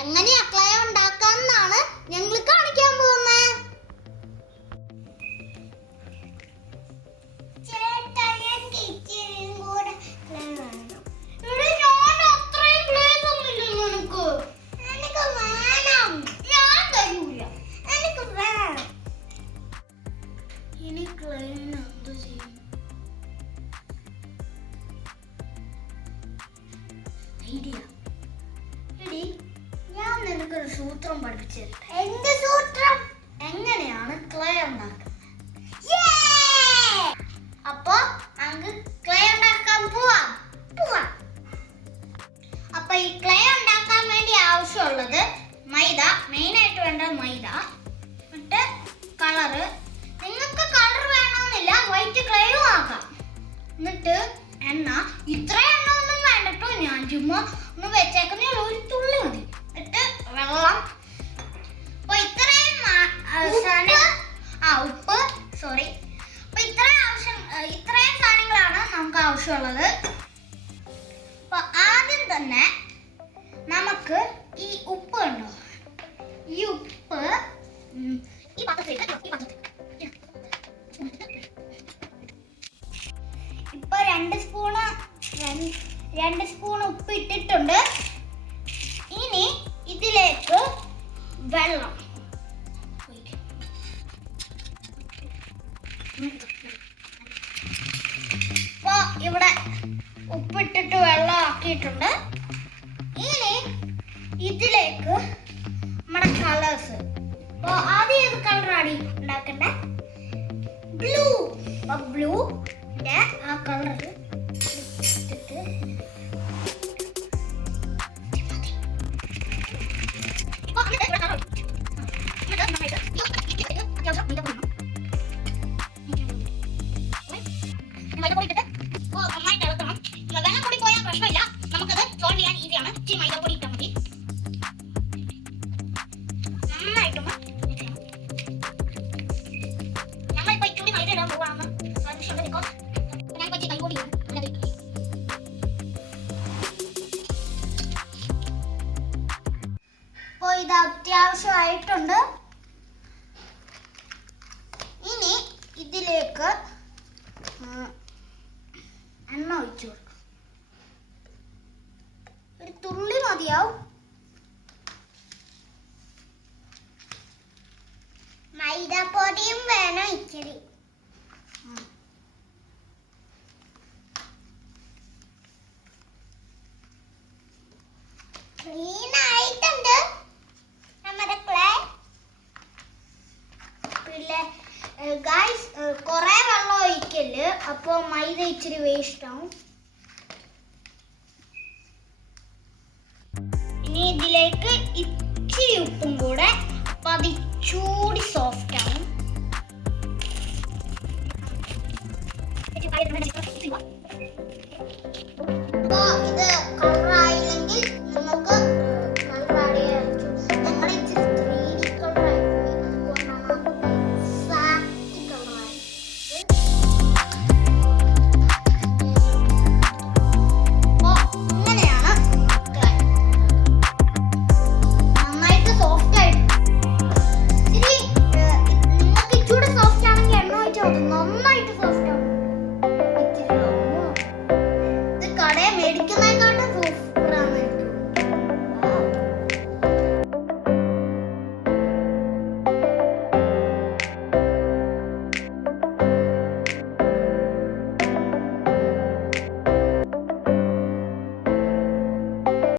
എങ്ങനെയാ ക്ലേ ഉണ്ടാക്കാന്നാണ് ഞങ്ങൾ കാണിക്കാൻ പോകുന്നത്. ഞാൻ നിനക്കൊരു സൂത്രം പഠിപ്പിച്ചു തരട്ടെ. എന്ത് സൂത്രം? എങ്ങനെയാണ് ക്ലേ ഉണ്ടാക്കുന്നത്? അപ്പൊ നമുക്ക് ക്ലേ ഉണ്ടാക്കാൻ പോവാം. അപ്പൊ ഈ ക്ലേ ഉണ്ടാക്കാൻ വേണ്ടി ആവശ്യമുള്ളത് മൈദ, മെയിൻ ആയിട്ട് വേണ്ടത് മൈദ, എന്നിട്ട് കളറ്. നിങ്ങൾക്ക് കളർ വേണമെന്നില്ല, വൈറ്റ് ക്ലേയും ആക്കാം. എന്നിട്ട് എണ്ണ. ഇത്ര എണ്ണ ഒന്നും വേണ്ടട്ടോ, ഞാൻ ചുമ്മാ ഒന്ന് വെച്ചേക്കുന്ന ഒരു തുള്ളി മതി. എന്നിട്ട് വെള്ളം. അപ്പൊ ഇത്രയും ഉപ്പ്. സോറി. അപ്പൊ ഇത്രയും സാധനങ്ങളാണ് നമുക്ക് ആവശ്യമുള്ളത്. അപ്പൊ ആദ്യം തന്നെ നമുക്ക് ഈ ഉപ്പ് ഉണ്ടോ, ഈ ഉപ്പ് ഈ പാത്രത്തിൽ ഇപ്പൊ 2 സ്പൂൺ ഉപ്പ് ഇട്ടിട്ടുണ്ട്. ഇനി ഇതിലേക്ക് വെള്ളം. ഇപ്പൊ ഇവിടെ ഉപ്പിട്ടിട്ട് വെള്ളം ആക്കിയിട്ടുണ്ട്. ഇനി ഇതിലേക്ക് നമ്മുടെ കളേഴ്സ്. അപ്പൊ ആദ്യം ഏത് കളറാണ് ഉണ്ടാക്കണ്ടേ? ബ്ലൂ. അപ്പൊ ബ്ലൂന്റെ ആ കളർ ഇട്ടിട്ട് ഇത് അത്യാവശ്യമായിട്ടുണ്ട്. ഇനി ഇതിലേക്ക് എണ്ണ ഒഴിച്ചു കൊടുക്കും. ഒരു തുള്ളി മതിയാവും. മൈദപ്പൊടിയും വേണം ഇച്ചിരി. ക്ലീൻ ആയിട്ടുണ്ട് നമ്മുടെ ക്ലേ. പിന്നെ ഗൈസ്, കുറെ വെള്ളം ഒഴിക്കല്, അപ്പൊ മൈദ ഇച്ചിരി വേസ്റ്റ് ആവും. ഇനി ഇതിലേക്ക് ഇച്ചിരി ഉപ്പും കൂടെ. അപ്പൊ അത് ഇച്ചൂടി സോഫ്റ്റ് ആവും. അപ്പൊ ഇത് കളറായില്ലെങ്കിൽ നമുക്ക്